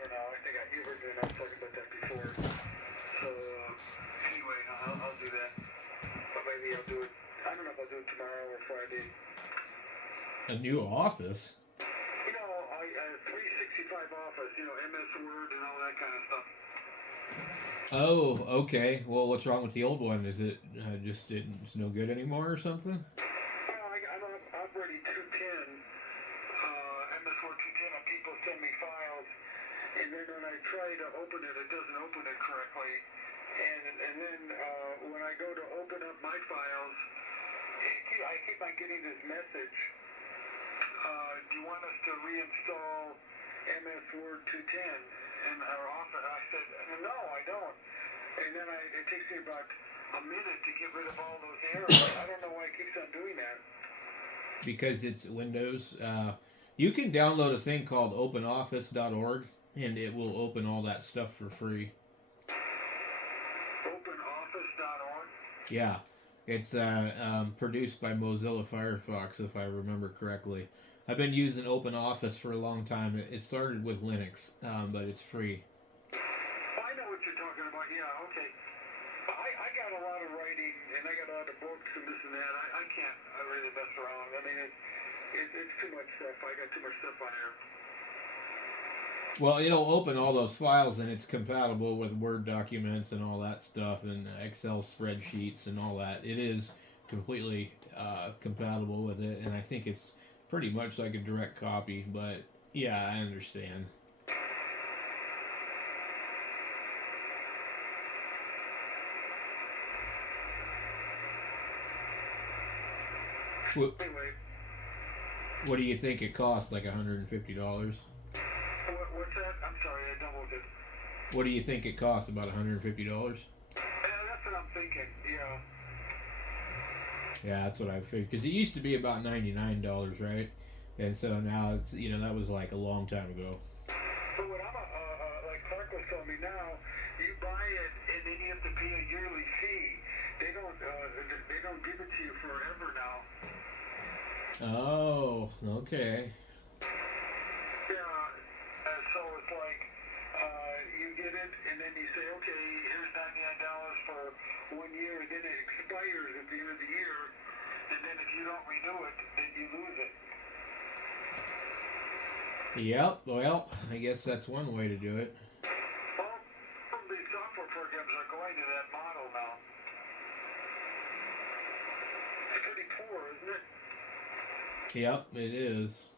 don't know. I think you were doing. I was talking about that before. So anyway, I'll do that. But maybe I'll do it. I don't know if I'll do it tomorrow or Friday. A new office? You know, 365 Office. You know, MS Word and all that kind of stuff. Oh, okay. Well, what's wrong with the old one? Is it it's no good anymore or something? Well, I'm operating 210, MS Word 210, and people send me files, and then when I try to open it, it doesn't open it correctly. And then when I go to open up my files, I keep on getting this message. Do you want us to reinstall MS Word 210 in our office? I said, no, I don't. And then it takes me about a minute to get rid of all those errors. I don't know why it keeps on doing that. Because it's Windows. You can download a thing called openoffice.org, and it will open all that stuff for free. Openoffice.org? Yeah. It's produced by Mozilla Firefox, if I remember correctly. I've been using OpenOffice for a long time. It started with Linux, but it's free. I know what you're talking about. Yeah, okay. I got a lot of writing, and I got a lot of books and this and that. I can't really mess around. I mean, it's too much stuff. I got too much stuff on here. Well, it'll open all those files, and it's compatible with Word documents and all that stuff, and Excel spreadsheets and all that. It is completely compatible with it, and I think it's pretty much like a direct copy. But yeah, I understand. Anyway. What do you think it costs? Like $150? What's that? I'm sorry, I doubled it. What do you think it costs? About $150? Yeah, that's what I'm thinking. Yeah. Yeah, that's what I figured. Because it used to be about $99, right? And so now it's that was like a long time ago. But what like Clark was telling me now, you buy it and then you have to pay a yearly fee. They don't give it to you forever now. Oh, okay. Yeah, so it's like you get it and then you say, okay, here's $99 for 1 year, and then it expires at the end of the year, and then if you don't renew it, then you lose it. Yep, well, I guess that's one way to do it. All of these software programs are going to that model now. It's pretty poor, isn't it? Yep, it is.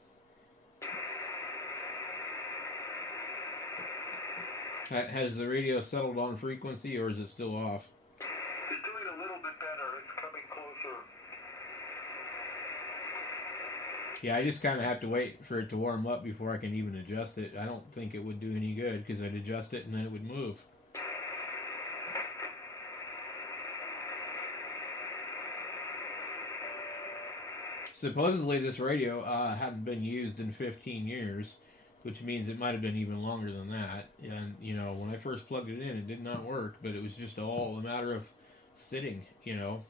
Has the radio settled on frequency, or is it still off? It's doing a little bit better. It's coming closer. Yeah, I just kind of have to wait for it to warm up before I can even adjust it. I don't think it would do any good because I'd adjust it and then it would move. Supposedly this radio hadn't been used in 15 years, which means it might have been even longer than that. And, when I first plugged it in, it did not work, but it was just all a matter of sitting, 10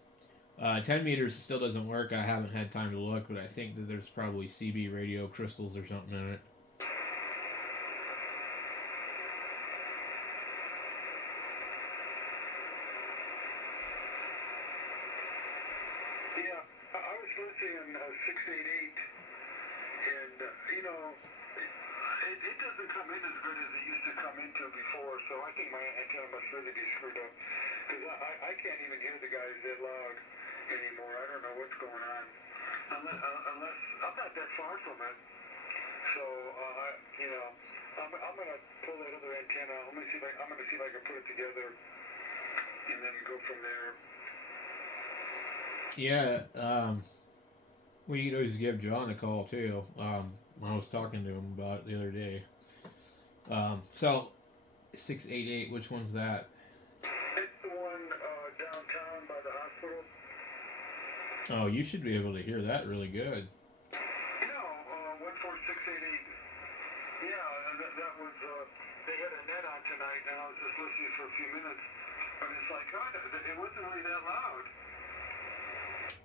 meters still doesn't work. I haven't had time to look, but I think that there's probably CB radio crystals or something in it. Yeah, I was listening on 688, and, it doesn't come in as good as it used to come into before, so I think my antenna must really be screwed up, because I can't even hear the guys that loud anymore. I don't know what's going on, unless I'm not that far from it, so, I'm going to pull that other antenna. I'm going to see if I can put it together, and then go from there. Yeah, we could always give John a call too. I was talking to him about it the other day. So 688, which one's that? It's the one downtown by the hospital. Oh, you should be able to hear that really good. No, 14688. Yeah, that was, they had a net on tonight, and I was just listening for a few minutes, but it's like, God, it wasn't really that loud.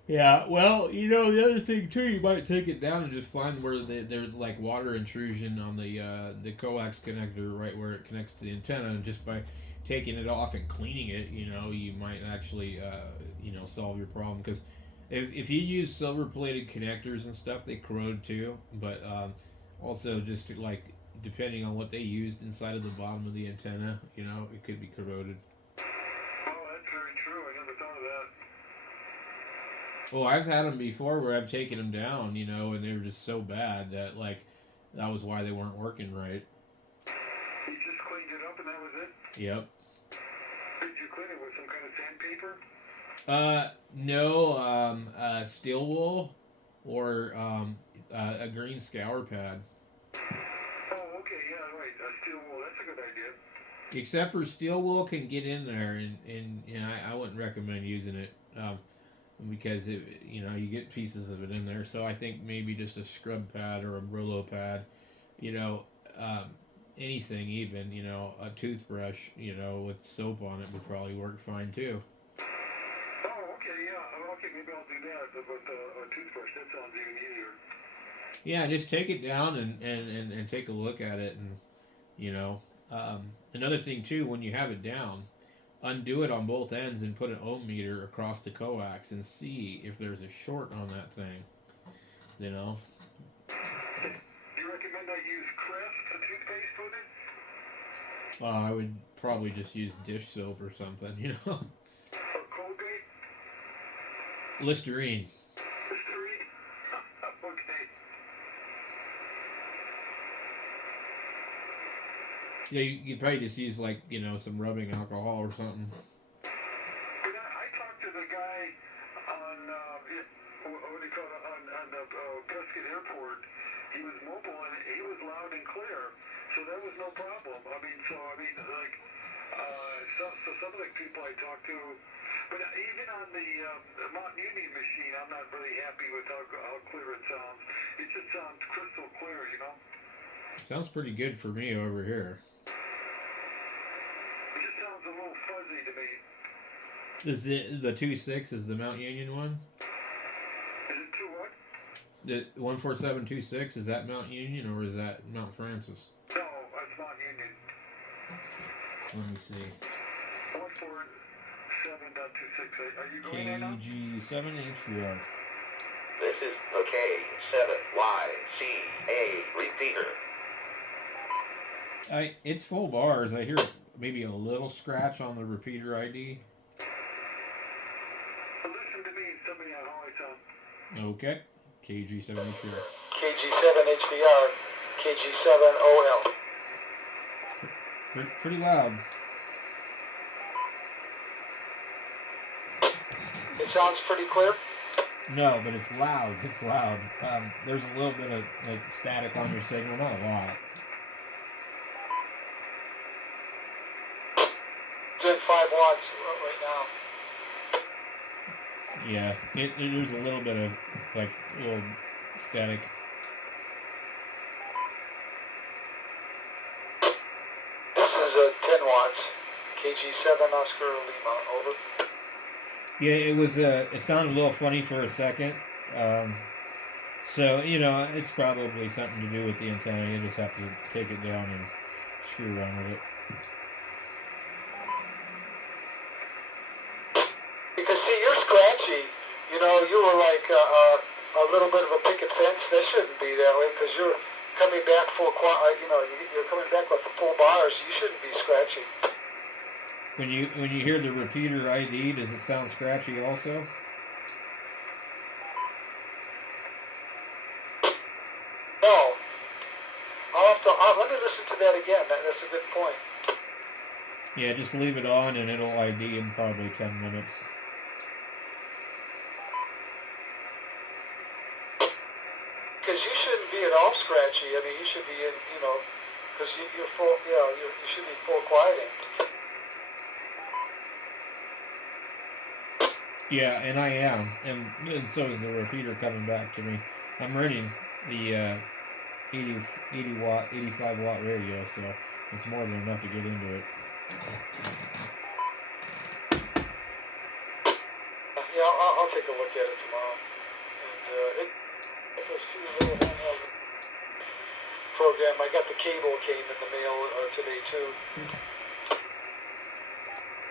Yeah, well, the other thing too, you might take it down and just find where there's like water intrusion on the coax connector, right where it connects to the antenna, and just by taking it off and cleaning it, you might actually, solve your problem. Because if you use silver plated connectors and stuff, they corrode too. But also, just like depending on what they used inside of the bottom of the antenna, it could be corroded. Oh, that's very true. I never thought of that. Well, I've had them before where I've taken them down, and they were just so bad that like that was why they weren't working right. You just cleaned it up and that was it? Yep. Did you clean it with some kind of sandpaper? No, steel wool or a green scour pad. Oh, okay, yeah, right. Steel wool. That's a good idea. Except for steel wool can get in there, and I wouldn't recommend using it because you get pieces of it in there. So I think maybe just a scrub pad or a Brillo pad, you know, um, anything even, a toothbrush, with soap on it would probably work fine too. Oh, okay, yeah. Oh, okay, maybe I'll do that with a toothbrush. That sounds even easier. Yeah, just take it down and take a look at it, and you know, another thing too, when you have it down, undo it on both ends and put an ohm meter across the coax and see if there's a short on that thing. You know. Do you recommend I use Crest, the toothpaste with it? I would probably just use dish soap or something. Or Colgate? Listerine. Listerine? Okay. Yeah, you'd probably just use like some rubbing alcohol or something. But I talked to the guy on, what do you call it, on the Prescott Airport. He was mobile and he was loud and clear. So that was no problem. Like, so some of the people I talked to, but even on the Mount Union machine, I'm not really happy with how clear it sounds. It just sounds crystal clear. Sounds pretty good for me over here. It just sounds a little fuzzy to me. Is it the 2.6 is the Mount Union one? Is it too what? The 14726 is that Mount Union or is that Mount Francis? No, it's Mount Union. Let me see. 147.26. Are you going there now? KG7H4. This is the K7YCA repeater. It's full bars. I hear maybe a little scratch on the repeater ID. Well, listen to me and tell me how I sound. Okay. KG7H4. KG7HBR, KG7OL. Pretty loud. It sounds pretty clear. No, but it's loud. It's loud. There's a little bit of like static on your signal, not a lot. Doing 5 watts right now. Yeah, there's a little bit of like little static. This is 10 watts. KG7 Oscar Lima, over. Yeah, it sounded a little funny for a second. So, it's probably something to do with the antenna. You just have to take it down and screw around with it. Because, see, you're scratchy. You were like a little bit of a picket fence. That shouldn't be that way because you're coming back you're coming back with the full bars. You shouldn't be scratchy. When you hear the repeater ID, does it sound scratchy also? No. Let me listen to that again. That's a good point. Yeah, just leave it on and it'll ID in probably 10 minutes. Because you shouldn't be at all scratchy. I mean, you should be in, because you're full, you should be full quieting. Yeah, and I am, and so is the repeater coming back to me. I'm running the 80 watt, 85 watt radio, so it's more than enough to get into it. Yeah, I'll take a look at it tomorrow. And it's a little handheld program. I got the cable came in the mail today too.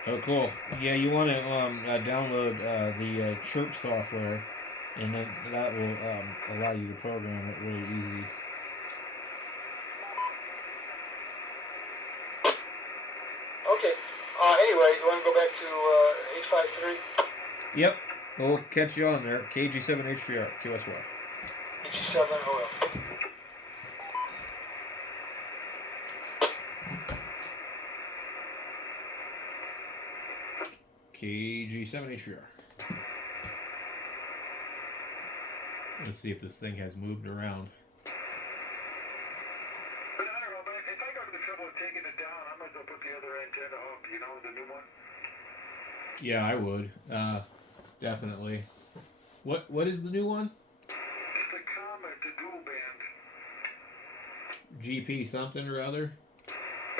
Oh, cool. Yeah, you want to download the Chirp software, and then that will allow you to program it really easy. Okay. Anyway, you want to go back to 853? Yep. We'll catch you on there. KG7HVR, QSY. KG7OL. KG7HVR. Let's see if this thing has moved around. But I don't know, but if I go to the trouble of taking it down, I might as well put the other antenna up, you know, the new one. Yeah, I would. Definitely. What is the new one? It's the Comet, the dual band. GP something or other? I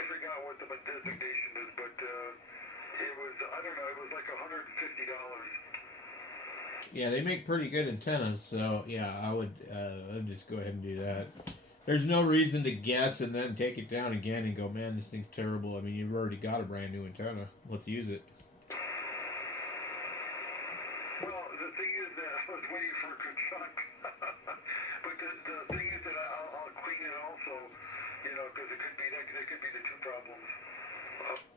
forgot what the designation is, but it was, I don't know, it was like $150. Yeah, they make pretty good antennas, so yeah, I'd just go ahead and do that. There's no reason to guess and then take it down again and go, man, this thing's terrible. I mean, you've already got a brand new antenna. Let's use it. Well, the thing is that I was waiting for it to chunk. But the thing is that I'll clean it also, you know, because it could be, that could be the two problems.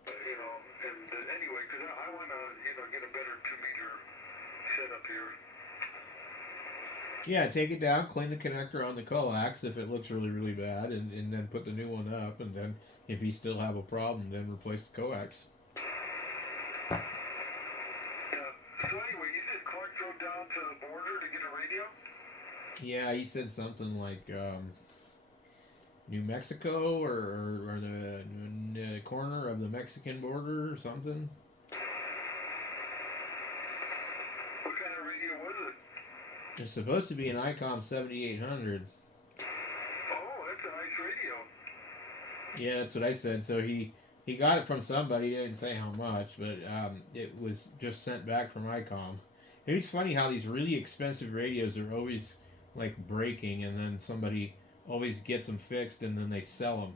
You know, and anyway, because I want to, you know, get a better 2-meter setup here. Yeah, take it down, clean the connector on the coax if it looks really, really bad, and then put the new one up, and then if you still have a problem, then replace the coax. So anyway, you said Clark drove down to the border to get a radio? Yeah, he said something like New Mexico or the corner of the Mexican border or something. What kind of radio was it? It's supposed to be an ICOM 7800. Oh, that's a nice radio. Yeah, that's what I said. So he got it from somebody. He didn't say how much, but it was just sent back from ICOM. It's funny how these really expensive radios are always like breaking, and then somebody always gets them fixed, and then they sell them.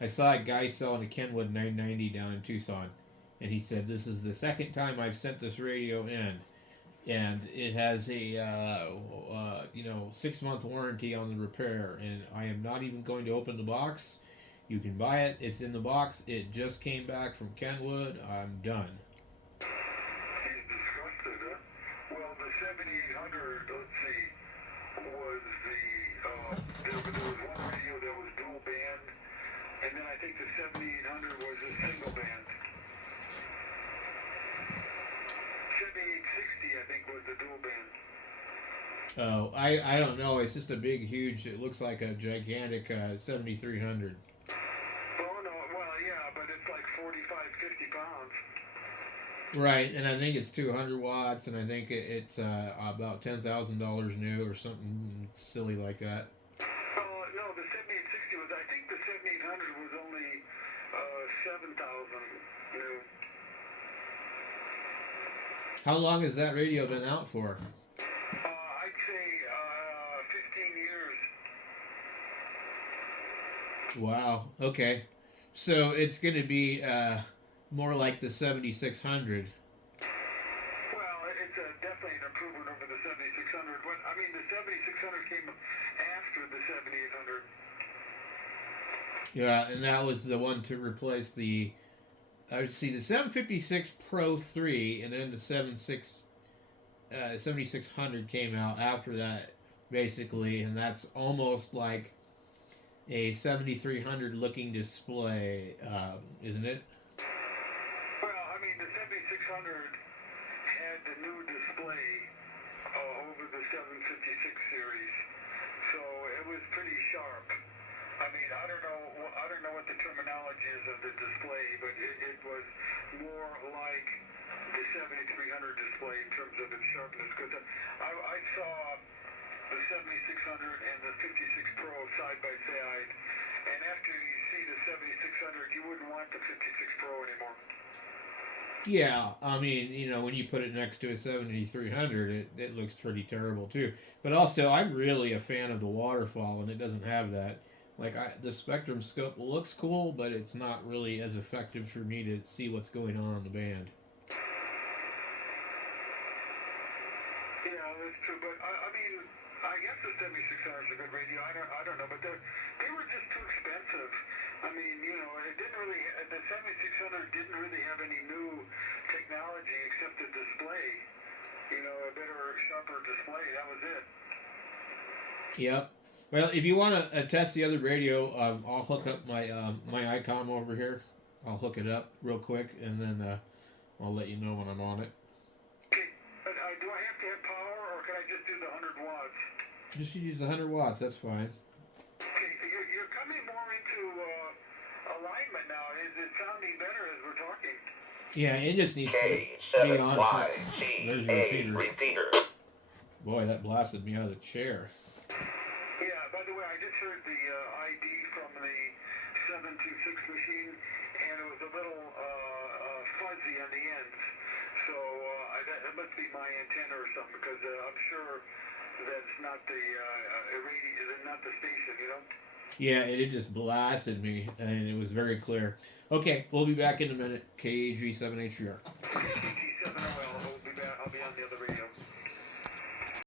I saw a guy selling a Kenwood 990 down in Tucson, and he said, "This is the second time I've sent this radio in, and it has a 6-month warranty on the repair, and I am not even going to open the box. You can buy it. It's in the box. It just came back from Kenwood. I'm done." He's disgusted, huh? Well, the 7800, let's see, was there was one radio that was dual band, and then I think the 7800 was a single band. 7860, I think, was the dual band. Oh, I don't know. It's just a big, huge. It looks like a gigantic 7300. Oh, no, well, yeah, but it's like 45, 50 pounds. Right, and I think it's 200 watts, and I think it's about $10,000 new or something silly like that. No, the 7860 was, I think the 7800 was only 7,000 new. How long has that radio been out for? I'd say 15 years. Wow. Okay. So it's going to be more like the 7600. Well, it's definitely an improvement over the 7600. But I mean, the 7600 came after the 7800. Yeah, and that was the one to replace the. I would see the 756 Pro 3, and then the 7600 came out after that, basically, and that's almost like a 7300 looking display, isn't it? Well, I mean, the 7600 had the new display over the 756 series, so it was pretty sharp. I mean, I don't know what the terminology is of the display, but it was more like the 7300 display in terms of its sharpness. Because I saw the 7600 and the 56 Pro side by side, and after you see the 7600, you wouldn't want the 56 Pro anymore. Yeah, I mean, when you put it next to a 7300, it looks pretty terrible too. But also, I'm really a fan of the waterfall, and it doesn't have that. Like, the Spectrum scope looks cool, but it's not really as effective for me to see what's going on in the band. Yeah, that's true. But I mean, I guess the 7600 is a good radio. I don't know, but they were just too expensive. I mean, it didn't really. The 7600 didn't really have any new technology except the display. A better, sharper display. That was it. Yep. Well, if you want to test the other radio, I'll hook up my ICOM over here. I'll hook it up real quick, and then I'll let you know when I'm on it. Okay, do I have to have power, or can I just do the 100 watts? Just use 100 watts. That's fine. Okay, you're coming more into alignment now. Is it sounding better as we're talking? Yeah, it just needs to be on. There's your repeater. Boy, that blasted me out of the chair. Yeah, by the way, I just heard the ID from the 726 machine, and it was a little fuzzy on the ends. So it must be my antenna or something, because I'm sure that's not the not the station. Yeah, it just blasted me, and it was very clear. Okay, we'll be back in a minute. KAG 7HVR.